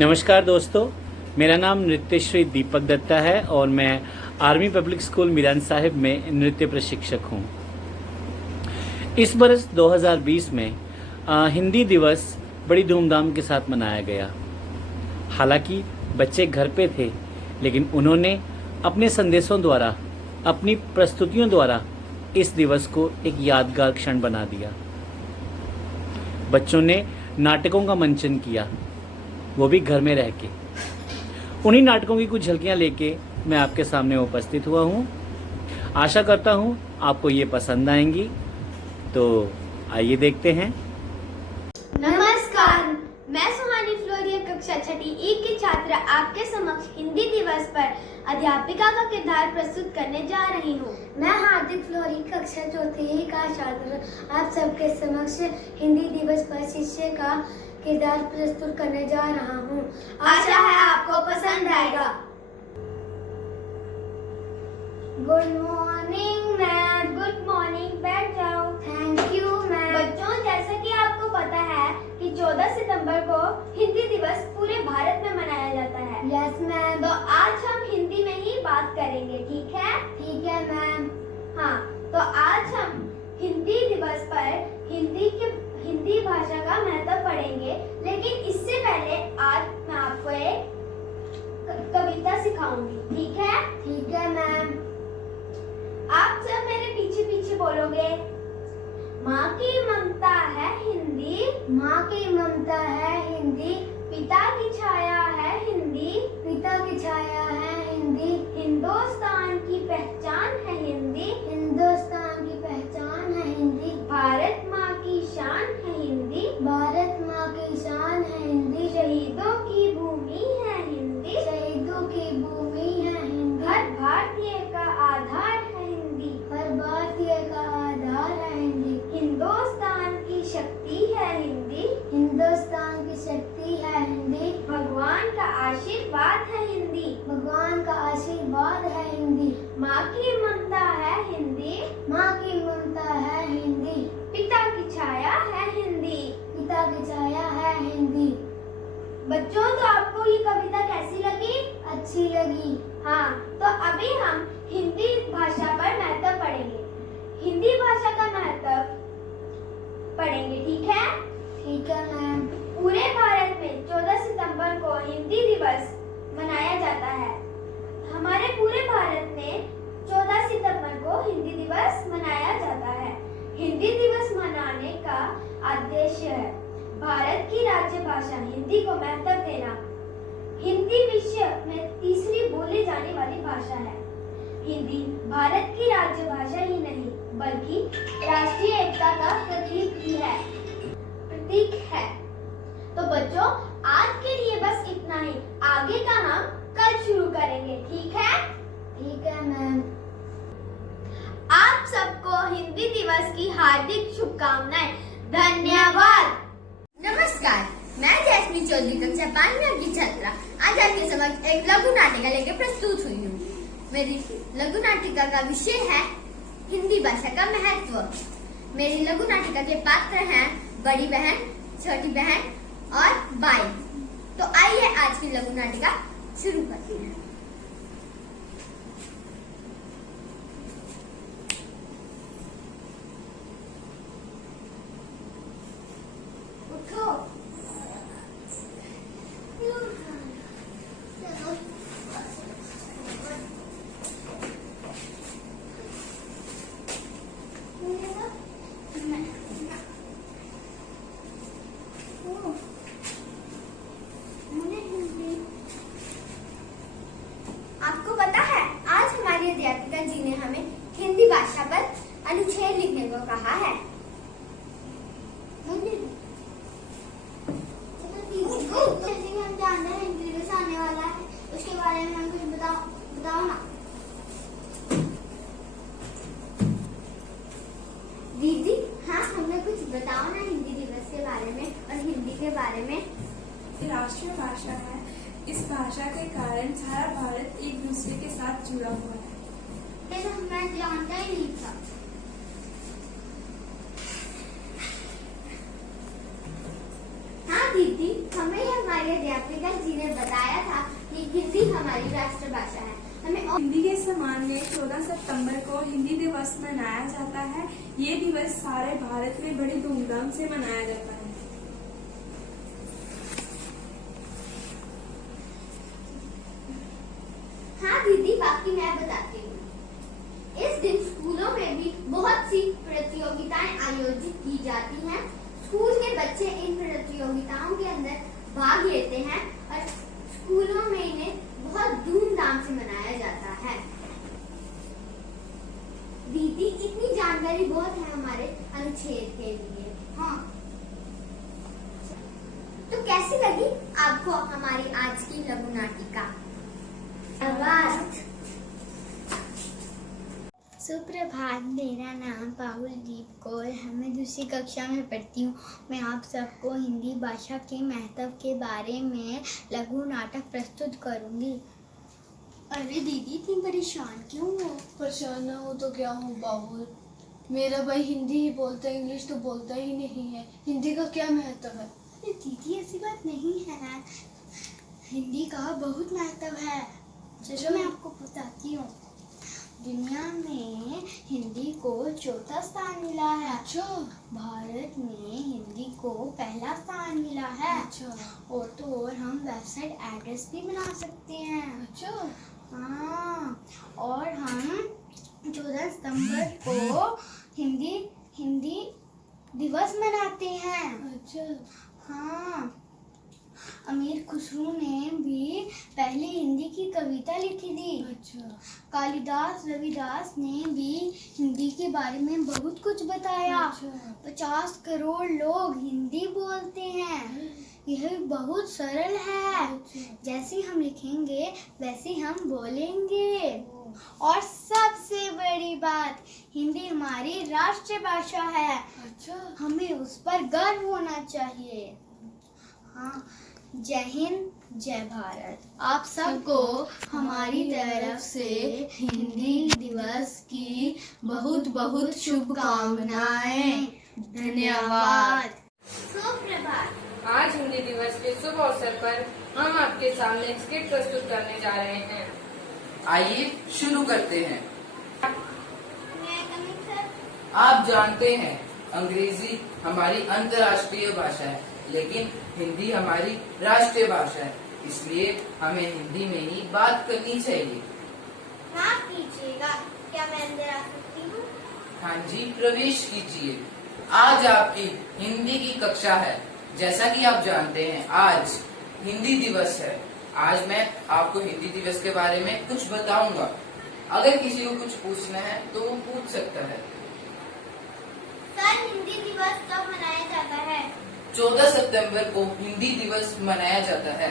नमस्कार दोस्तों, मेरा नाम नृत्यश्री दीपक दत्ता है और मैं army public school Miran Sahib में नृत्य प्रशिक्षक हूँ। इस बरस 2020 में हिंदी दिवस बड़ी धूमधाम के साथ मनाया गया। हालांकि बच्चे घर पे थे, लेकिन उन्होंने अपने संदेशों द्वारा, अपनी प्रस्तुतियों द्वारा इस दिवस को एक यादगार क्षण बना दिया। बच्चों ने नाटकों का मंचन किया, वो भी घर में रह के। उन्हीं नाटकों की कुछ झलकियां लेके मैं आपके सामने उपस्थित हुआ हूँ। आशा करता हूँ आपको ये पसंद आएंगी। तो आइए देखते हैं। नमस्कार, मैं सुहानी फ्लोरिया कक्षा छठी ई की छात्रा आपके समक्ष हिंदी दिवस पर अध्यापिका का किरदार प्रस्तुत करने जा रही हूँ। मैं हार्दिक फ्लोरी कक्षा चौथी ई का छात्र आप सबके समक्ष हिंदी दिवस पर शिष्य का किरदार प्रस्तुत करने जा रहा हूँ। आशा है आपको पसंद आएगा। Good morning ma'am. Good morning, बैठ जाओ। Thank you ma'am. बच्चों, जैसा कि आपको पता है कि 14 सितंबर को हिंदी दिवस पूरे भारत में मनाया जाता है। Yes ma'am. तो आज हम हिंदी में ही बात करेंगे, ठीक है? ठीक है मैम। हाँ, तो आज हम हिंदी दिवस पर हिंदी भाषा का महत्व पढ़ेंगे। लेकिन इससे पहले आज मैं आपको एक कविता सिखाऊंगी, ठीक है? ठीक है मैम। आप सब मेरे पीछे पीछे बोलोगे। माँ की ममता है हिंदी, माँ की ममता है हिंदी, पिता की छाया है हिंदी, पिता की छाया है हिंदी, हिंदुस्तान की पहचान है हिंदी, हिंदुस्तान की पहचान है हिंदी, भारत माँ की शान है हिंदी, भारत माँ की शान है हिंदी, शहीदों की भूमि है हिंदी, शहीदों की भूमि है हिंदी, हर भारतीय का आधार है हिंदी, हर भारतीय का आधार है हिंदी, हिंदुस्तान की शक्ति है हिंदी, हिंदुस्तान की शक्ति है हिंदी, भगवान का आशीर्वाद है हिंदी, भगवान का आशीर्वाद है हिंदी, माँ की ममता है हिंदी, माँ की ममता है हिंदी, पिता की छाया है हिंदी। पिता की छाया है हिंदी। बच्चों, तो आपको ये कविता कैसी लगी? अच्छी लगी। हाँ, तो अभी हम हिंदी भाषा पर महत्व पढ़ेंगे। हिंदी भाषा का महत्व पढ़ेंगे, ठीक है? ठीक है मैम। पूरे भारत में 14 सितंबर को हिंदी दिवस मनाया जाता है। हमारे पूरे भारत में 14 सितंबर को हिंदी दिवस मनाया जाता है। हिंदी दिवस मनाने का उद्देश्य है भारत की राज्य भाषा हिंदी को महत्व देना। हिंदी विश्व में तीसरी बोली जाने वाली भाषा है। हिंदी भारत की राज्य भाषा ही नहीं, बल्कि राष्ट्रीय एकता का प्रतीक है। तो बच्चों, आज के लिए बस इतना ही। आगे का हम कल शुरू करेंगे, ठीक है? ठीक है मैम। आप सबको हिंदी दिवस की हार्दिक शुभकामनाएं। धन्यवाद। नमस्कार, मैं जैस्मी चौधरी कक्षा 5 की छात्रा आज आपके समक्ष एक लघु नाटिका लेकर प्रस्तुत हुई हूँ। मेरी लघु नाटिका का विषय है हिंदी भाषा का महत्व। मेरी लघु नाटिका के पात्र हैं बड़ी बहन, छोटी बहन और बाई। तो आइए आज की लघु नाटिका शुरू करते हैं। आपको पता है, आज हमारी अध्यापिका जी ने हमें हिंदी भाषा पर अनुच्छेद लिखने को कहा है। जैसे कि हम जानते हैं हिंदी दिवस आने वाला है, उसके बारे में हम कुछ बताओ ना। दीदी, हाँ, हमें कुछ बताओ ना हिंदी दिवस के बारे में और हिंदी के बारे में। राष्ट्रीय भाषा है। इस भाषा के कारण सारा भारत एक दूसरे के साथ जुड़ा हुआ है। ये तो मैं जानता ही नहीं था। हाँ दीदी, हमें हमारे अध्यापिका जी ने बताया था कि हिंदी हमारी राष्ट्रभाषा है। हमें हिंदी के सम्मान में 14 सितंबर को हिंदी दिवस मनाया जाता है। ये दिवस सारे भारत में बड़ी धूमधाम से मनाया जाता है। हाँ दीदी, बाकी मैं बताती हूँ। इस दिन स्कूलों में भी बहुत सी प्रतियोगिताएं आयोजित की जाती हैं। स्कूल के बच्चे इन प्रतियोगिताओं के अंदर भाग लेते हैं और स्कूलों में इन्हें बहुत धूमधाम से मनाया जाता है। दीदी, इतनी जानकारी बहुत है हमारे अनुच्छेद के लिए। हाँ, तो कैसी लगी आपको हमारी आज की लघु नाटिका? सुप्रभात, मेरा नाम पाहुल दीप कौर है। मैं दूसरी कक्षा में पढ़ती हूँ। मैं आप सबको हिंदी भाषा के महत्व के बारे में लघु नाटक प्रस्तुत करूँगी। अरे दीदी, इतनी परेशान क्यों हो? परेशान ना हो तो क्या हो बाबू, मेरा भाई हिंदी ही बोलता है, इंग्लिश तो बोलता ही नहीं है। हिंदी का क्या महत्व है? अरे दीदी, ऐसी बात नहीं है, हिंदी का बहुत महत्व है। चलो मैं आपको बताती हूँ। दुनिया में हिंदी को चौथा स्थान मिला है। अच्छा। भारत में हिंदी को पहला स्थान मिला है। अच्छा। और तो और हम वेबसाइट एड्रेस भी बना सकते हैं। अच्छा। हाँ, और हम 14 सितंबर को हिंदी दिवस मनाते हैं। अच्छा। हाँ, अमीर खुसरो ने भी पहले हिंदी की कविता लिखी थी। अच्छा। कालिदास रविदास ने भी हिंदी के बारे में बहुत कुछ बताया। अच्छा। 50 करोड़ लोग हिंदी बोलते हैं। यह बहुत सरल है। अच्छा। जैसे हम लिखेंगे वैसे हम बोलेंगे। और सबसे बड़ी बात, हिंदी हमारी राष्ट्रभाषा है। अच्छा। हमें उस पर गर्व होना चाहिए। हाँ, जय हिंद, जय भारत। आप सबको हमारी तरफ से हिंदी दिवस की बहुत बहुत शुभकामनाएं। धन्यवाद। सुप्रभात। आज हिंदी दिवस के शुभ अवसर पर हम आपके सामने स्किट प्रस्तुत करने जा रहे हैं। आइए शुरू करते हैं। मैं कमिंग सर। आप जानते हैं अंग्रेजी हमारी अंतर्राष्ट्रीय भाषा है, लेकिन हिंदी हमारी राष्ट्रीय भाषा है, इसलिए हमें हिंदी में ही बात करनी चाहिए। माफ कीजिएगा, क्या मैं अंदर आ सकती हूँ? हाँ जी, प्रवेश कीजिए। आज आपकी हिंदी की कक्षा है। जैसा कि आप जानते हैं आज हिंदी दिवस है। आज मैं आपको हिंदी दिवस के बारे में कुछ बताऊंगा। अगर किसी को कुछ पूछना है तो वो पूछ सकता है। सर, हिंदी दिवस कब मनाया जाता है? 14 सितंबर को हिंदी दिवस मनाया जाता है।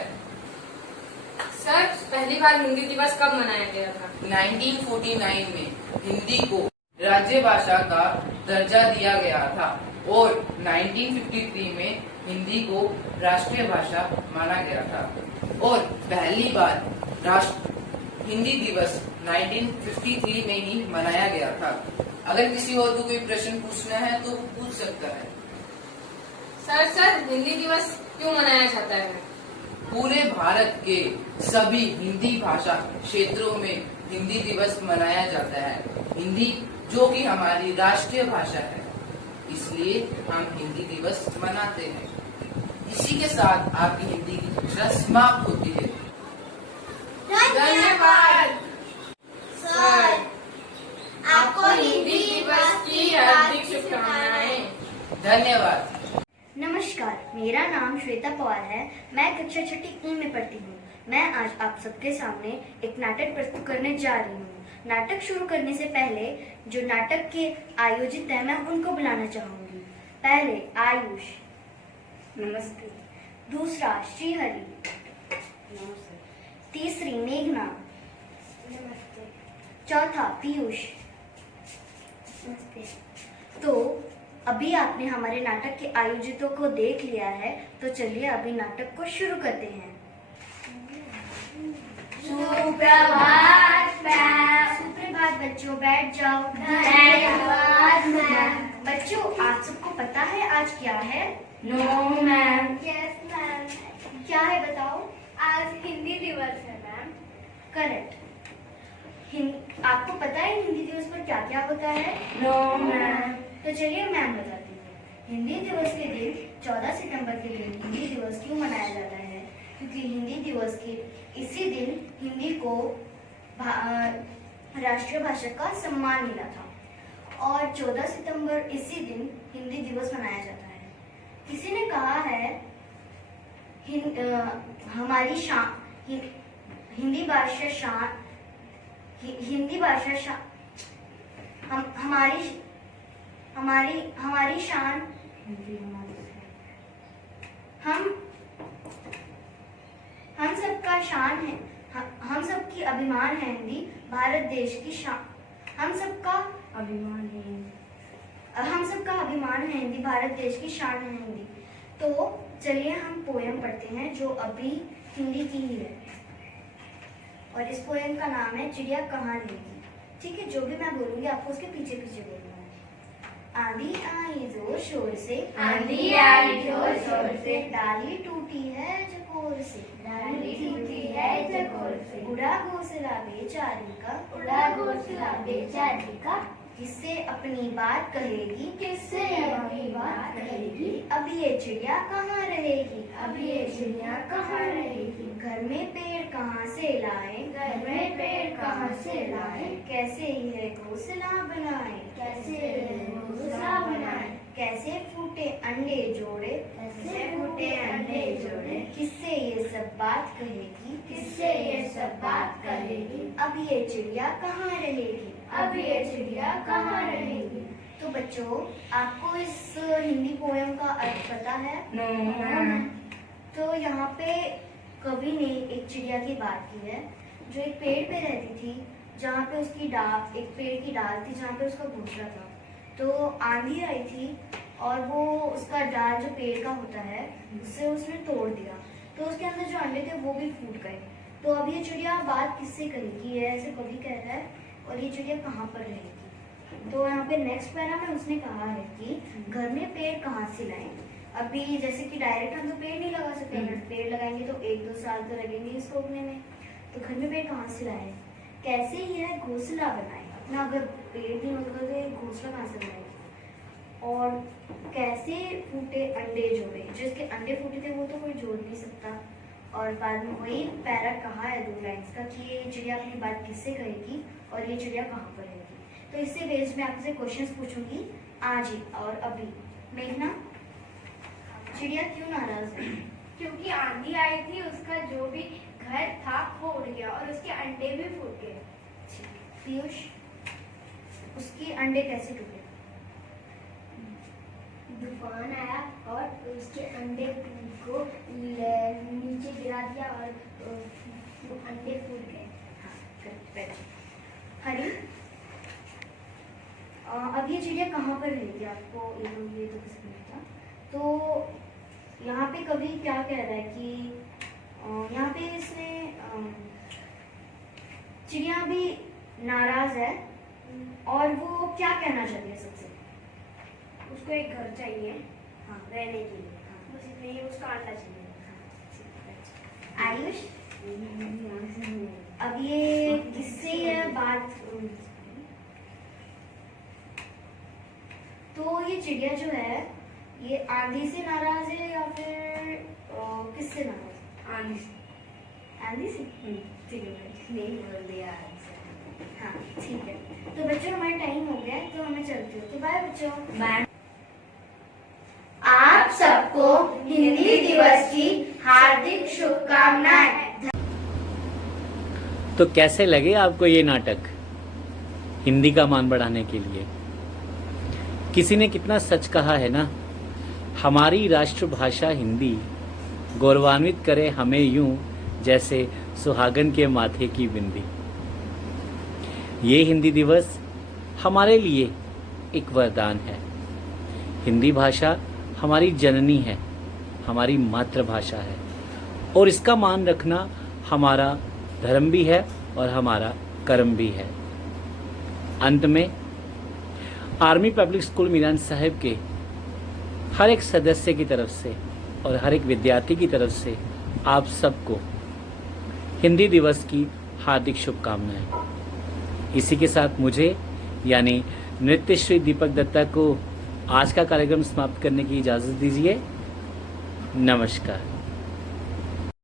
सर, पहली बार हिंदी दिवस कब मनाया गया था? 1949 में हिंदी को राज्य भाषा का दर्जा दिया गया था और 1953 में हिंदी को राष्ट्रीय भाषा माना गया था और पहली बार हिंदी दिवस 1953 में ही मनाया गया था। अगर किसी और को कोई प्रश्न पूछना है तो वो पूछ सकता है। सर, हिंदी दिवस क्यों मनाया जाता है? पूरे भारत के सभी हिंदी भाषा क्षेत्रों में हिंदी दिवस मनाया जाता है। हिंदी जो कि हमारी राष्ट्रीय भाषा है, इसलिए हम हिंदी दिवस मनाते हैं। इसी के साथ आपकी हिंदी की कक्षा समाप्त होती है। धन्यवाद। सर, आपको हिंदी दिवस की हार्दिक शुभकामनाएं। धन्यवाद। नमस्कार, मेरा नाम श्वेता पवार है। मैं कक्षा 6 ई में पढ़ती हूँ। मैं आज आप सबके सामने एक नाटक प्रस्तुत करने जा रही हूँ। नाटक शुरू करने से पहले जो नाटक के आयोजित है मैं उनको बुलाना चाहूंगी। पहले आयुष, नमस्ते। दूसरा श्रीहरि, नमस्ते। तीसरी मेघना, नमस्ते। चौथा पीयूष, नमस्ते। तो अभी आपने हमारे नाटक के आयोजितों को देख लिया है, तो चलिए अभी नाटक को शुरू करते हैं। सुप्रभात मैम। सुप्रभात बच्चों, बैठ जाओ। धन्यवाद मैम। बच्चों, आप सबको पता है आज क्या है? No ma'am. Yes ma'am. क्या है बताओ? दिवस है मैम। करेक्ट। आपको पता है हिंदी दिवस पर क्या क्या होता है? No ma'am. तो चलिए मैम बताती हूँ। हिंदी दिवस के दिन 14 सितंबर के दिन हिंदी दिवस क्यों मनाया जाता है? क्योंकि हिंदी दिवस के इसी दिन हिंदी को राष्ट्रीय भाषा का सम्मान मिला था और 14 सितंबर इसी दिन हिंदी दिवस मनाया जाता है। किसी ने कहा है हमारी हिंदी भाषा शान हमारी शान हम सबका शान है, हम सबकी अभिमान है हिंदी भारत देश की शान। हम सबका अभिमान है हिंदी भारत देश की शान है हिंदी। तो चलिए हम पोयम पढ़ते हैं जो अभी हिंदी की ही है और इस पोयम का नाम है चिड़िया कहाँ रहेगी। ठीक है, जो भी मैं बोलूंगी आपको उसके पीछे पीछे बोलना है। आंधी आई जोर शोर से, आंधी आई जोर शोर से, डाली टूटी है चकोर से, डाली टूटी है चकोर से, उड़ा घोंसला बेचारी का, उड़ा घोंसला बेचारी का, किससे अपनी बात कहेगी, किससे अपनी बात कहेगी, अब ये चिड़िया कहाँ रहेगी, अब ये चिड़िया कहाँ रहेगी, घर में पेड़ कहाँ से लाए, घर में पेड़ कहाँ से लाए, कैसे यह घोंसला बनाए, कैसे घोंसला बनाए, कैसे फूटे अंडे जोड़े, कैसे फूटे अंडे जोड़े, किससे ये सब बात कहेगी, किससे ये सब बात कहेगी, अब ये चिड़िया कहाँ रहेगी, अब ये चिड़िया कहाँ रहेगी। तो बच्चों, आपको इस हिंदी पोयम का अर्थ पता है? तो यहाँ पे कवि ने एक चिड़िया की बात की है जो एक पेड़ पे रहती थी, जहाँ पे उसकी डाल, एक पेड़ की डाल थी जहाँ पे उसका घोंसला था। तो आंधी आई थी और वो उसका डाल जो पेड़ का होता है उससे उसने तोड़ दिया, तो उसके अंदर जो अंडे थे वो भी फूट गए। तो अब ये चिड़िया बात किससे करेगी, ऐसे कवि कहता है, और ये चिड़िया कहाँ पर रहेगी। तो यहाँ पे नेक्स्ट पैरा में उसने कहा है कि घर में पेड़ कहाँ से लाएं। अभी जैसे कि डायरेक्ट हम तो पेड़ नहीं लगा सकते, अगर पेड़ लगाएंगे तो 1-2 साल तो लगेंगे इसको उगने में, तो घर में पेड़ कहाँ से लाएं, कैसे यह घोंसला बनाए। अपना अगर पेड़ नहीं होगा तो ये घोंसला कहाँ से बनाएगा, और कैसे फूटे अंडे जोड़े, जिसके अंडे फूटे थे वो तो कोई जोड़ नहीं सकता। और बाद में वही पैरा कहा है 2 लाइन्स का कि ये चिड़िया अपनी बात किससे कहेगी और ये चिड़िया कहाँ पर रहेगी। तो इससे बेस्ड मैं आपसे क्वेश्चंस पूछूंगी आज ही और अभी। मेघना, चिड़िया क्यों नाराज है? क्योंकि आंधी आई थी, उसका जो भी घर था वो उड़ गया और उसके अंडे भी फूट गए। पीयूष, उसके अंडे कैसे टूटे? तूफान आया और उसके अंडे को नीचे गिरा दिया और अंडे फूट गए। हरी, अब ये चिड़िया कहाँ पर रहेगी? आपको ये तो किसी ने था। तो यहाँ पे कवि क्या कह रहा है कि यहाँ पे इसने चिड़िया भी नाराज है और वो क्या कहना चाहती है सबसे? उसको एक घर चाहिए, हाँ, रहने के लिए, बस इतना ही, उसका अंडा चाहिए। आयुष, अब ये किससे ये बात, तो ये चिड़िया जो है ये आंधी से नाराज है या फिर किससे नाराज? आंधी से। आंधी से? ठीक है, नहीं बोल दिया। हाँ ठीक है। तो बच्चों हमारा टाइम हो गया है, तो हमें चलती हो। तो बाय बच्चों। बाय। आप सबको हिंदी दिवस की हार्दिक शुभकामनाएं। तो कैसे लगे आपको ये नाटक हिंदी का मान बढ़ाने के लिए? किसी ने कितना सच कहा है ना, हमारी राष्ट्रभाषा हिंदी गौरवान्वित करे हमें यूं जैसे सुहागन के माथे की बिंदी। ये हिंदी दिवस हमारे लिए एक वरदान है। हिंदी भाषा हमारी जननी है, हमारी मातृभाषा है और इसका मान रखना हमारा धर्म भी है और हमारा कर्म भी है। अंत में army public school Miran Sahib के हर एक सदस्य की तरफ से और हर एक विद्यार्थी की तरफ से आप सबको हिंदी दिवस की हार्दिक शुभकामनाएं। इसी के साथ मुझे यानी नृत्यश्री दीपक दत्ता को आज का कार्यक्रम समाप्त करने की इजाज़त दीजिए। नमस्कार।